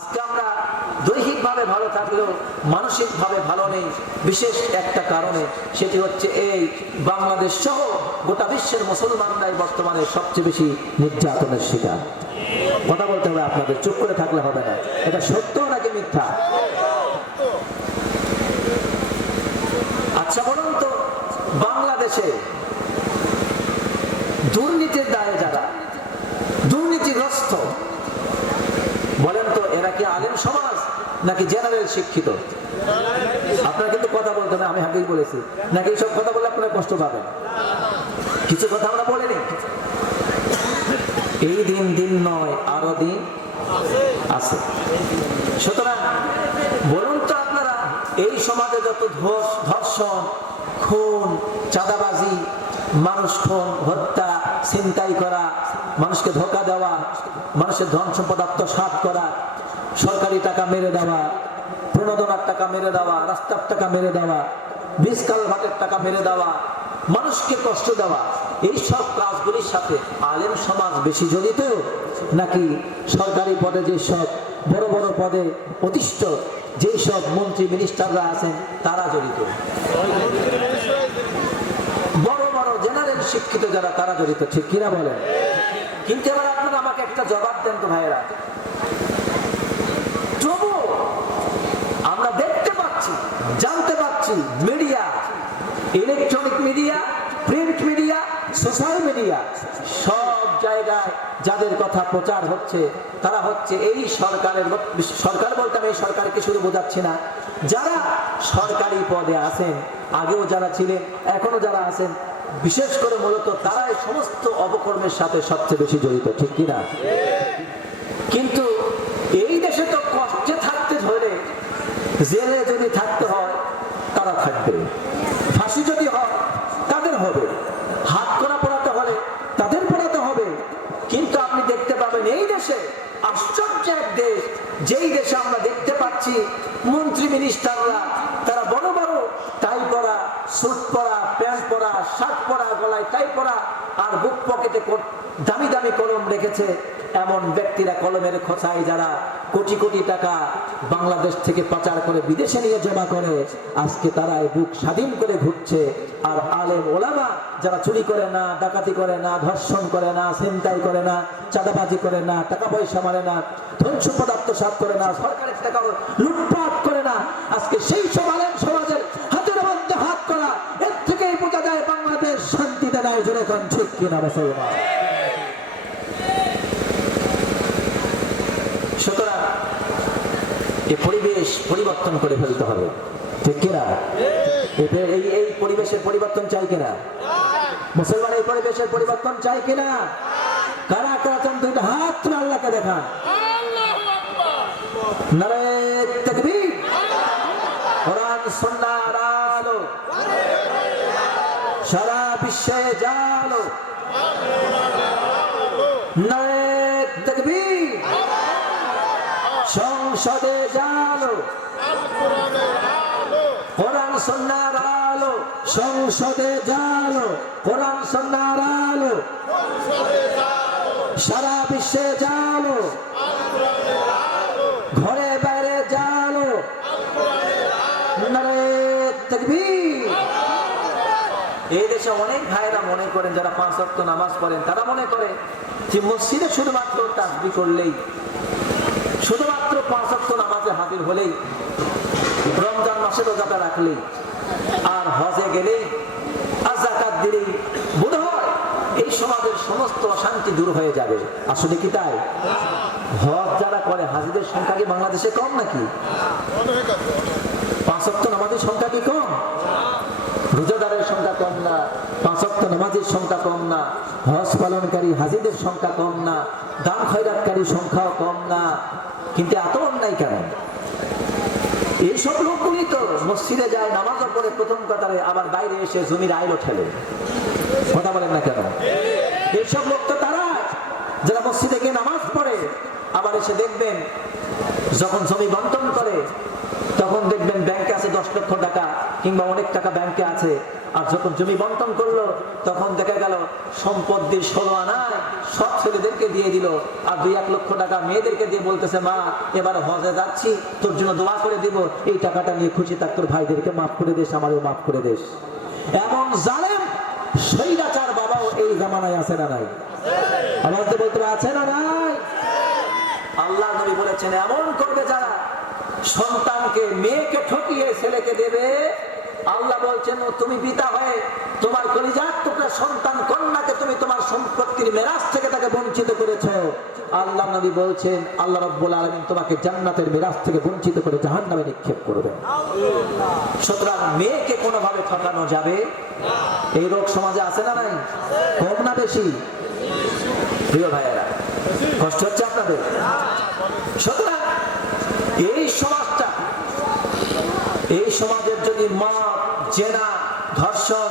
আজকে আমরা দৈহিকভাবে ভালো থাকলেও মানসিকভাবে ভালো নেই, বিশেষ একটা কারণে সেটি হচ্ছে এই বাংলাদেশ সহ গোটা বিশ্বের মুসলমানরাই বর্তমানে সবচেয়ে বেশি নির্যাতনের শিকার। কথা বলতে হবে আপনাদের, চুপ করে থাকলে হবে না। এটা সত্য নাকি মিথ্যা? আচ্ছা বলুন তো, বাংলাদেশে দুর্নীতির দায়ে যারা দুর্নীতিগ্রস্ত বলেন তো এরা কি আলেম সমাজ নাকি জেনারেল শিক্ষিত? আপনারা কিন্তু কথা বলতে হবে, আমি আগেই বলেছি। নাকি এইসব কথা বললে আপনারা কষ্ট পাবেন? কিছু কথা আমরা বলিনি এই দিন দিন নয়, আরও দিন আছে। সুতরাং বলুন তো আপনারা, এই সমাজে যত ধস, ধর্ষণ, খুন, চাঁদাবাজি, মানুষ খুন, হত্যা, ছিনতাই করা, মানুষকে ধোকা দেওয়া, মানুষের ধন সম্পদ আত্মসাৎ করা সরকারি টাকা মেরে দেওয়া, প্রণোদনার টাকা মেরে দেওয়া, রাস্তার টাকা মেরে দেওয়া বীজ কালভাটের টাকা মেরে দেওয়া, মানুষকে কষ্ট দেওয়া, এই সব কাজগুলির সাথে আলেম সমাজ বেশি জড়িত, নাকি সরকারি পদে যেসব বড় বড় পদে অতিষ্ঠ যেই সব মন্ত্রী মিনিস্টাররা আছেন, তারা জড়িত। বড় বড় জেনারেল শিক্ষিত যারা, তারা জড়িত, ঠিক কিনা বলেন? কিন্তু এবার আপনারা আমাকে একটা জবাব দেন তো ভাইয়েরা। সোশ্যাল সব জায়গায় যাদের কথা প্রচার হচ্ছে, তারা হচ্ছে এই সরকারের সরকার বলতে আমি এই সরকারকে শুধু বোঝাচ্ছি না, যারা সরকারি পদে আছেন, আগেও যারা ছিলেন, এখনও যারা আছেন, বিশেষ করে মূলত তারাই সমস্ত অপকর্মের সাথে সবচেয়ে বেশি জড়িত, ঠিক কিনা? কিন্তু এই দেশে তো কষ্টে থাকতে ধরে জেলে যদি থাকতে হয়, তারা থাকবে ফাঁসি যদি হয় তাদের হবে হাত করা পড়াতে হলে তাদের পড়াতে হবে কিন্তু আপনি দেখতে পাবেন এই দেশে আশ্চর্য এক দেশ। যেই দেশে আমরা দেখতে পাচ্ছি, মন্ত্রী মিনিস্টাররা, তারা বড় বড় টাই পরা, স্যুট পরা, প্যান্ট পরা, শার্ট পরা, গলায় টাই পরা, আর বুক পকেটে দামি দামি কলম রেখেছে। এমন ব্যক্তিরা কলমের খোঁচায় যারা কোটি কোটি টাকা বাংলাদেশ থেকে পাচার করে বিদেশে নিয়ে জমা করে, আজকে তারা বুক স্বাধীন করে ঘুরছে। আর আলেম ওলামা যারা চুরি করে না, ডাকাতি করে না, ধর্ষণ করে না, ছিনতাই করে না, চাঁদাবাজি করে না, টাকা পয়সা মারে না, ধন সম্পদ আত্মসাৎ করে না, সরকারের টাকা লুটপাট করে না, আজকে সেই সব আলেম সমাজের হাতের মধ্যে হাত করা, এর থেকেই বোঝা যায় বাংলাদেশ শান্তিতে নেয় যেরকম ঠিক কিনা মুসলমান? সুতরাং এই পরিবেশ পরিবর্তন করে ফেলতে হবে। ঠিক কিনা? এই এই পরিবেশের পরিবর্তন চাই কিনা? মুসলমান এই পরিবেশের পরিবর্তন চাই কিনা? কারা কারা চান দুইটা হাত তুলে আল্লাহকে দেখান। সারা বিশ্বে জালো নারে তাকবীর আলো সংসদে জালো কোরআন সন্ন্যার আলো সারা বিশ্বে জালো ঘরে বাইরে তাকবীর। এই দেশে অনেক ভাইরা মনে করেন, যারা পাঁচ ওয়াক্ত নামাজ পড়েন, তারা মনে করে যে মসজিদে শুধুমাত্র তাসবি করলেই, শুধুমাত্র পাঁচ হাজির হলেই, রমজান মাসে রোজাটা রাখলেই আর হজে দিলেই বোধ হয় এই সমাজের সমস্ত অশান্তি দূর হয়ে যাবে। আসলে কি তাই? হজ যারা করে, হাজিদের সংখ্যা কি বাংলাদেশে কম নাকি? পাঁচ ওয়াক্ত নামাজের সংখ্যা কি কম? রোজাদারের সংখ্যা কম না, পাঁচ ওয়াক্ত নামাজের সংখ্যা কম না, হজ পালনকারী হাজিদের সংখ্যা কম না, দান খয়রাতকারী সংখ্যাও কম না। কিন্তু এত অন্যায় কেন? এইসব লোকগুলি তো মসজিদে যায় নামাজও পড়ে প্রথম কাতারে আবার বাইরে এসে জমির আইলো ঠেলে। কথা বলেন না কেন? এইসব লোক তো তারা। যারা মসজিদে গিয়ে নামাজ পড়ে, আবার এসে দেখবেন যখন জমি বন্টন করে, তখন দেখবেন ব্যাংকে আছে দশ লক্ষ টাকা। কিংবা অনেক টাকা ব্যাংকে আছে, আর যখন জমি বন্টন করল, তখন দেখা গেল সম্পদ দিয়ে ষোলো আনায় সব ছেলেদেরকে দিয়ে দিল, আর দুই এক লক্ষ টাকা মেয়েদেরকে দিয়ে বলতেছে, মা, এবার হজে যাচ্ছি, তোর জন্য দোয়া করে দিব, এই টাকাটা নিয়ে খুশি থাক, তোর ভাইদেরকে মাফ করে দিস আমারও মাফ করে দিস। এমন জালেম সৈরাচার বাবাও এই জামানায় আছে না নাই? দিয়ে বলতে আছে না নাই? আল্লাহ নবী বলেছেন, এমন করবে যারা সন্তানকে, মেয়েকে ঠকিয়ে ছেলেকে দেবে। আল্লাহ বলছেন তুমি পিতা হয়ে তোমার কলিজার টুকরা সন্তান কন্যাকে তুমি তোমার সম্পত্তির মেরাজ থেকে তাকে বঞ্চিত করেছ। আল্লাহ নবী বলছেন, আল্লাহ রব্বুল আলমিন তোমাকে জান্নাতের মেরাজ থেকে বঞ্চিত করে জাহান নামে নিক্ষেপ করবে সুতরাং মেয়েকে কোনোভাবে ঠকানো যাবে? এই রোগ সমাজে আছে না নাই? কম না বেশি? প্রিয় ভাইয়েরা, কষ্ট হচ্ছে আপনাদের? সুতরাং এই সমাজটা, এই সমাজের যদি মদ জেনা, ধর্ষণ,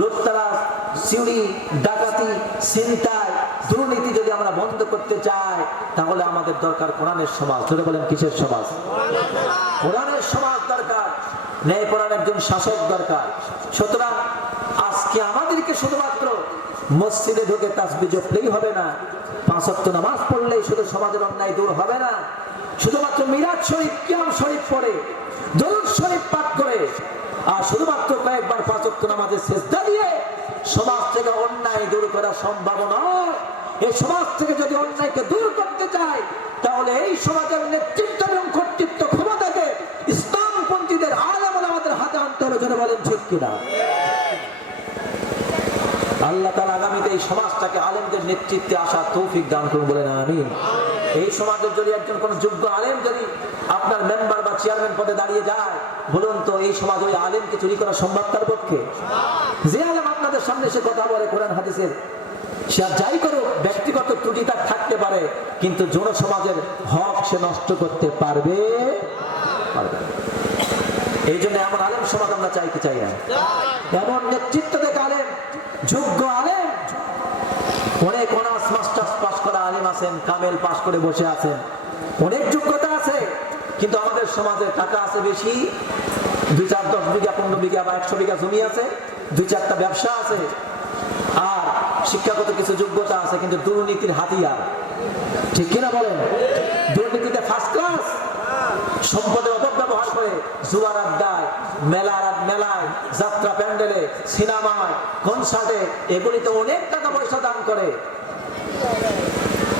লুটতারাজ চুরি ডাকাতি, ছিনতাই, দুর্নীতি যদি আমরা বন্ধ করতে চাই, তাহলে আমাদের দরকার কোরআনের সমাজ। ধরে বলেন কিসের সমাজ? কোরআনের সমাজ দরকার, ন্যায় কোরআন একজন শাসক দরকার। সুতরাং আজকে আমাদেরকে শুধুমাত্র মসজিদে ঢুকে তাসবি জপলেই হবে না, পাঁচ নামাজ পড়লেই শুধু সমাজের অন্যায় দূর হবে না শুধুমাত্র মিরাজ শরীফ কিয়াম শরীফ পড়ে, দরুদ শরীফ পাঠ করে, আর শুধুমাত্র কয়েকবার পাঁচ ওয়াক্ত নামাজের চেষ্টা দিয়ে সমাজ থেকে অন্যায় দূর করা সম্ভব নয়। এই সমাজ থেকে যদি অন্যায়কে দূর করতে চাই তাহলে এই সমাজের নেতৃত্ব এবং কর্তৃত্ব ক্ষমতাকে ইসলামপন্থীদের আলেম আমাদের হাতে আনতে হবে যেন বলেন ঠিক কিনা? আল্লাহ তালা আগামীতে এই সমাজটাকে আলেমদের নেতৃত্বে আসা তৌফিক দান করুন, বলেন আমি এই সমাজের যদি একজন কোন যোগ্য আলেম যদি আপনার মেম্বার বা চেয়ারম্যান পদে দাঁড়িয়ে যায়, বলুন তো এই সমাজ ওই আলেমকে চুরি করা সম্ভব তার পক্ষে? যে আলেম আপনাদের সামনে সে কথা বলে কোরআন, হাদিসের, সে আর যাই করুক, ব্যক্তিগত ত্রুটি তার থাকতে পারে, কিন্তু জন সমাজের হক সে নষ্ট করতে পারবে? এই জন্য এমন আলেম সমাজ আমরা চাইতে চাই না। এমন নেতৃত্ব দেখে আলেম, যোগ্য আলেম অনেক অনার্স মাস্টার্স পাস করা আলেম আছেন, কামেল পাস করে বসে আছেন। অনেক যোগ্যতা আছে, কিন্তু আমাদের সমাজে টাকা আছে বেশি। দুই চার দশ বিঘা, পনেরো বিঘা বা একশো বিঘা জমি আছে, দুই চারটা ব্যবসা আছে। আর শিক্ষাগত কিছু যোগ্যতা আছে, কিন্তু দুর্নীতির হাতিয়ার। ঠিক কিনা বলেন? দুর্নীতিতে ফার্স্ট ক্লাস সম্পদের অপব্যবহার করে জুয়ার আড্ডায়, মেলার মেলায়, যাত্রা প্যান্ডেলে, সিনেমায় কনসার্টে এগুলিতে অনেক টাকা পয়সা দান করে।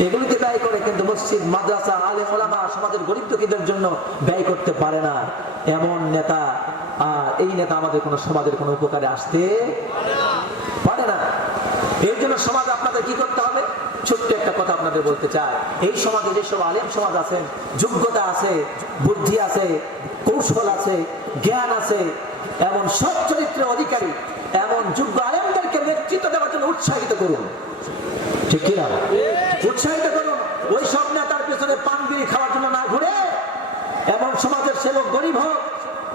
এগুলিতে ব্যয় করে কিন্তু মসজিদ, মাদ্রাসা, আলে ওলামা সমাজের গরিব দুঃখীদের জন্য ব্যয় করতে পারে না। এমন নেতা আর এই নেতা আমাদের কোনো সমাজের কোনো উপকারে আসতে পারে না। এর জন্য সমাজ আপনাদের কি করতে হবে? ছোট্ট একটা কথা আপনাদের বলতে চাই। এই সমাজে যেসব আলেম সমাজ আছেন যোগ্যতা আছে, বুদ্ধি আছে, কৌশল আছে, জ্ঞান আছে, এমন সৎ চরিত্রের অধিকারী, এমন যোগ্য আলেমদেরকে নেতৃত্ব দেওয়ার জন্য উৎসাহিত করুন। ঠিক কিনা? উৎসাহিত করুন, ওই সব নেতার পেছনে পান বিড়ি খাওয়ার জন্য না ঘুরে। সমাজের সেবক গরিব হোক,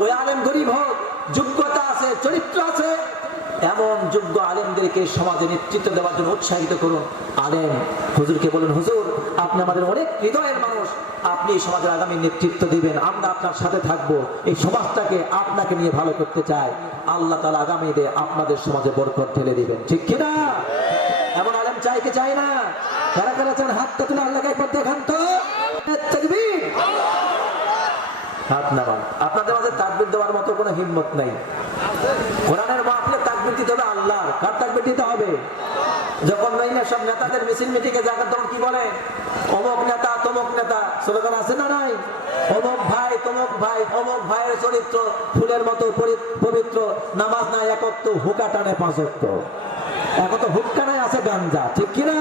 ওই আলেম গরিব হোক, যোগ্যতা আছে, চরিত্র আছে, এমন যোগ্য আলেমদেরকে সমাজে নেতৃত্ব দেওয়ার জন্য উৎসাহিত করুন। আলেম, হুজুরকে বলুন, হুজুর, আপনি আমাদের অনেক হৃদয়ের মানুষ, আপনি সমাজের আগামী নেতৃত্ব দিবেন, আমরা আপনার সাথে থাকব, এই সমাজটাকে আপনাকে নিয়ে ভালো করতে চাই। আল্লাহ তালা আগামীতে আপনাদের সমাজে বরকত ঠেলে দিবেন। ঠিক কিনা? আলেম চাই না। কারা কারা চান হাতটা তুলে আল্লাহকে একবার দেখান তো হাত নামান। আপনাদের মাঝে তাকবির দেওয়ার মতো কোনো হিম্মত নাই। কোরআনের মাহফিলে তাকবির দিতে হবে আল্লাহ কার তাকবির দিতে হবে? যখন নইলে সব নেতাদের মিছিল মিটিংয়ে যাকার তখন কি বলে? অমুক নেতা, তমুক নেতা। স্লোগান আছে না নাই? অমুক ভাই, তমুক ভাই, অমুক ভাইয়ের চরিত্র ফুলের মতো পবিত্র। নামাজ নাই একত্র হুকা টানে পাঁচত্ব এখন তো হুক্কা আছে গাঞ্জা, ঠিক কিনা?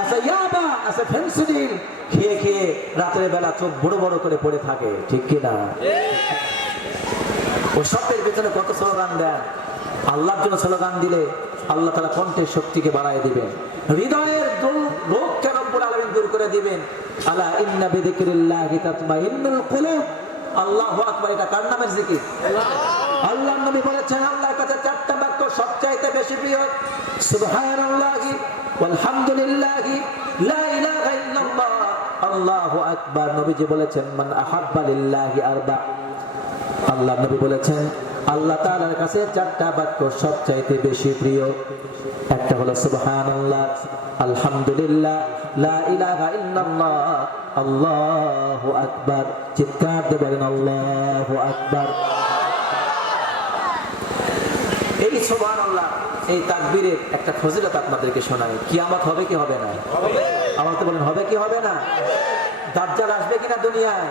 আছে ইয়াবা আছে ফেন্সিডিল খেয়ে খেয়ে রাতের বেলা চোখ বড় বড় করে পড়ে থাকে, ঠিক কিনা? ও সবের পেছনে কত স্লোগান দেন? আল্লাহর জন্য স্লোগান দিলে আল্লাহ তালা কণ্ঠের শক্তিকে বাড়ায় দিবেন। হৃদয়ের রোগকে রব্বুল আলামিন দূর করে দিবেন। আলা ইন্না বিযিকরিল্লাহি তাতমাইন্নুল কুলুব। আল্লাহু আকবার, এটা কার নামের জিকির? আল্লাহ নবী বলেছেন, আল্লাহর কাছে চারটা সবচাইতে বেশি প্রিয়, সুবহানাল্লাহি ওয়ালহামদুলিল্লাহি, লা ইলাহা ইল্লাল্লাহ, আল্লাহু আকবার। নবীজি বলেছেন, মান আহাব্বা লিল্লাহি আরবা। আল্লাহ নবী বলেছেন, আল্লাহ তাআলার কাছে চারটা বাক্য সবচাইতে বেশি প্রিয়। একটা হলো, সুবহানাল্লাহ, আলহামদুলিল্লাহ, লা ইলাহা ইল্লাল্লাহ, আল্লাহু আকবার। চিৎকার দিয়ে বলেন আল্লাহু আকবার। এই তাকবীরের একটা ফজিলত আপনাদেরকে শোনাই। কিয়ামত হবে কি হবে না? আমার তো বলেন হবে কি হবে না? দাজ্জাল আসবে কিনা দুনিয়ায়?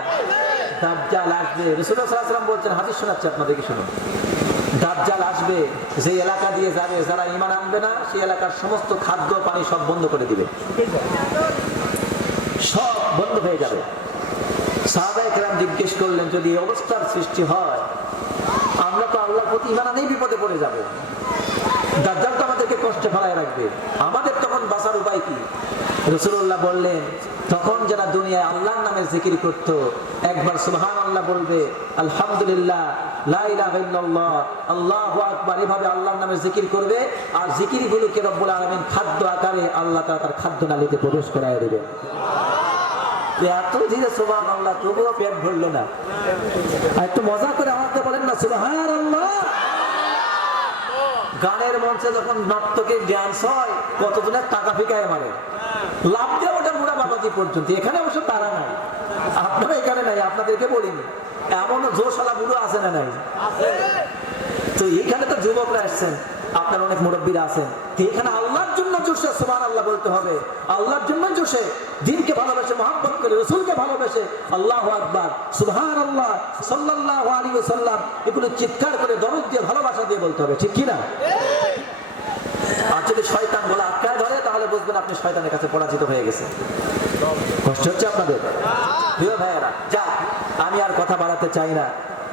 দাজ্জাল আসবে। রাসূলুল্লাহ সাল্লাল্লাহু আলাইহি ওয়াসাল্লাম বলছেন হাদিস শোনাচ্ছি আপনাদেরকে শুনুন। দাজ্জাল আসবে যে এলাকা দিয়ে যাবে যারা ঈমান আনবে না সেই এলাকার সমস্ত খাদ্য পানি সব বন্ধ করে দিবে। সব বন্ধ হয়ে যাবে। সাহাবায়ে কেরাম জিজ্ঞেস করলেন যদি অবস্থার সৃষ্টি হয় আমরা তো আল্লাহর প্রতি ঈমান আনেই বিপদে পড়ে যাব। দাজ্জাল তো আমাদেরকে কষ্টে ফেলায় রাখবে। আমাদের তখন বাঁচার উপায় কি? রসুল্লাহ বললেন, তখন যারা দুনিয়ায় আল্লাহর নামে জিকির করত, একবার সুবহান আল্লাহ বলবে, আলহামদুলিল্লাহ আকবার। এভাবে আল্লাহর নামে জিকির করবে, আর জিকিরগুলোকে রব্বুল আলামিন খাদ্য আকারে আল্লাহ তাআলা তার খাদ্য নালীতে প্রবেশ করায় দেবে এত ধীরে আল্লাহ তবুও পেট ভরলো না। একটু মজা করে আমাকে বলেন না আল্লাহ গানের মঞ্চে যখন নর্তকের ডান্স হয়, কতজনের টাকা ফিকায় মারে। লাভ দিয়ে ওটা মুড়া বাবাজি পর্যন্ত, এখানে অবশ্য তারা নাই। আপনারা এখানে নাই, আপনাদেরকে বলিনি। এমন জোশালা বুড়ো আছে না নাই? তো এখানে তো যুবকরা আসছেন আপনার অনেক মুরব্বীরা আছেন এখানে আল্লাহর জন্য জোশে? সুবহান আল্লাহ বলতে হবে। আল্লাহর জন্য জোশে। দিনকে ভালোবেসে, মহাব্বত করে, রসুলকে ভালোবেসে। আল্লাহ আকবার। সুবহান আল্লাহ সাল্লাল্লাহু আলাইহি ওয়াসাল্লাম। এগুলো চিৎকার করে, দরদ দিয়ে, ভালোবাসা দিয়ে বলতে হবে। ঠিক কি না আর যদি শয়তান বলে আটকায় ধরে, তাহলে বুঝবেন আপনি শয়তানের কাছে পরাজিত হয়ে গেছে কষ্ট হচ্ছে আপনাদের? প্রিয় ভাইয়েরা যা আমি আর কথা বাড়াতে চাই না।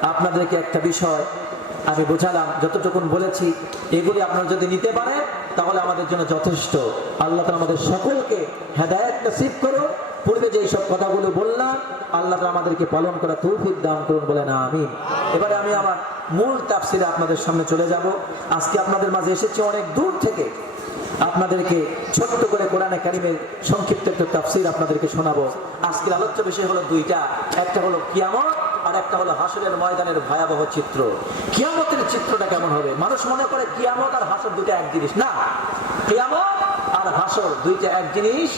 আপনাদেরকে একটা বিষয় আমি বোঝালাম, যতটুকুন বলেছি, এগুলি আপনারা যদি নিতে পারেন, তাহলে আমাদের জন্য যথেষ্ট। আল্লাহ আমাদের সকলকে হেদায়েত নসিব করো। পূর্বে যে সব কথাগুলো বললাম, আল্লাহ আমাদেরকে পালন করা তৌফিক দান করুন বলে না আমি এবারে আমি আমার মূল তাফসিরে আপনাদের সামনে চলে যাব। আজকে আপনাদের মাঝে এসেছি অনেক দূর থেকে আপনাদেরকে ছোট্ট করে কোরআনে কারিমের সংক্ষিপ্ত একটা তাফসির আপনাদেরকে শোনাবো। আজকের আলোচ্য বিষয় হলো দুইটা। একটা হলো কিয়ামত একটা হলো হাসরের ময়দানের ভয়াবহ চিত্র। কিয়ামতের চিত্রটা কেমন হবে? মানুষ মনে করে কিয়ামত আর হাসর দুইটা এক জিনিস। না, কিয়ামত আর হাসর দুইটা এক জিনিস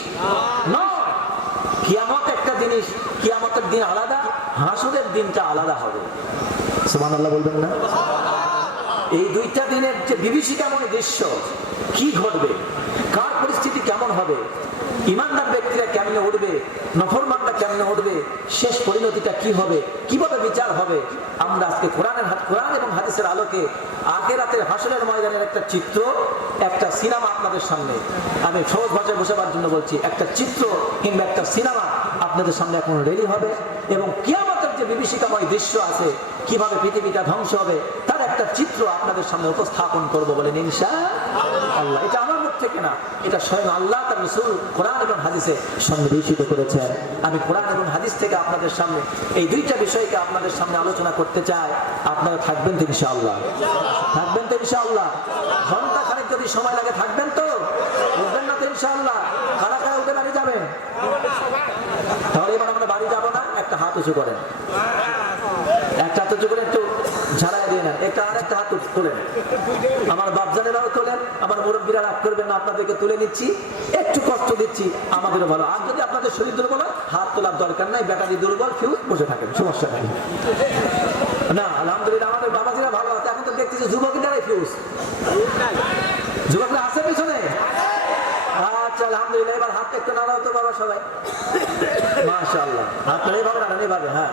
কিয়ামত একটা জিনিস, কিয়ামতের দিন আলাদা, হাসরের দিনটা আলাদা হবে। সুবহানাল্লাহ বলবেন না? এই দুইটা দিনের যে বিভীষিকাময় দৃশ্য, কি ঘটবে? কার পরিস্থিতি কেমন হবে? ইমানদার ব্যক্তিরা কেমনে উঠবে? নফরমানরা কেমনে উঠবে? শেষ পরিণতিটা কি হবে? কীভাবে বিচার হবে? আমরা আজকে কোরআনের হাত কোরআন এবং হাদিসের আলোকে আখেরাতের হাসনের ময়দানের একটা চিত্র, একটা সিনেমা আপনাদের সামনে। আমি সহজ ভাষায় বোঝাবার জন্য বলছি, একটা চিত্র কিংবা একটা সিনেমা আপনাদের সামনে এখন রেডি হবে এবং কিয়ামতের যে বিভীষিকাময় দৃশ্য আছে, কীভাবে পৃথিবীটা ধ্বংস হবে, তার একটা চিত্র আপনাদের সামনে উপস্থাপন করব বলেন ইনশা আল্লাহ। এটা আমার থেকে না, এটা স্বয়ং আল্লাহ তার রসুল কোরআন এবং হাদিসে সন্নিবেশিত করেছেন। আমি কোরআন এবং হাদিস থেকে আপনাদের সামনে এই দুইটা বিষয়কে আপনাদের সামনে আলোচনা করতে চাই। আপনারা থাকবেন তো ইনশাআল্লাহ। থাকবেন তো ইনশাআল্লাহ। ঘণ্টা খানিক যদি সময় লাগে থাকবেন তো? বুঝবেন না তো ইনশাআল্লাহ। কারা কারা উঠে বাড়ি যাবেন। তাহলে এবার আমরা বাড়ি যাব না, একটা হাত উঁচু করেন। একটা হাত উঁচু করে একটু একটা আর একটা আমার বাপজানেরাও তোলেন, আমার মুরব্বীরা আপনাদেরকে তুলে নিচ্ছি। একটু কষ্ট দিচ্ছি, আমাদেরও ভালো। আর যদি আপনাদের শরীর দুর্বল হাত তোলার দরকার নাই, ব্যাটারি দুর্বল ফিউজ বসে থাকেন, সমস্যা নাই। না, আলহামদুলিল্লাহ, আমাদের বাবাজিরা ভালো আছে। এখন তো দেখতেছি যুবকীরাই ফিউজ যুবকরা আছে পিছনে? আচ্ছা আলহামদুলিল্লাহ, এবার হাত একটু নাড়াও তো বাবা সবাই। মাশাআল্লাহ। হাত এইভাবে নাড়ান এইভাবে হ্যাঁ।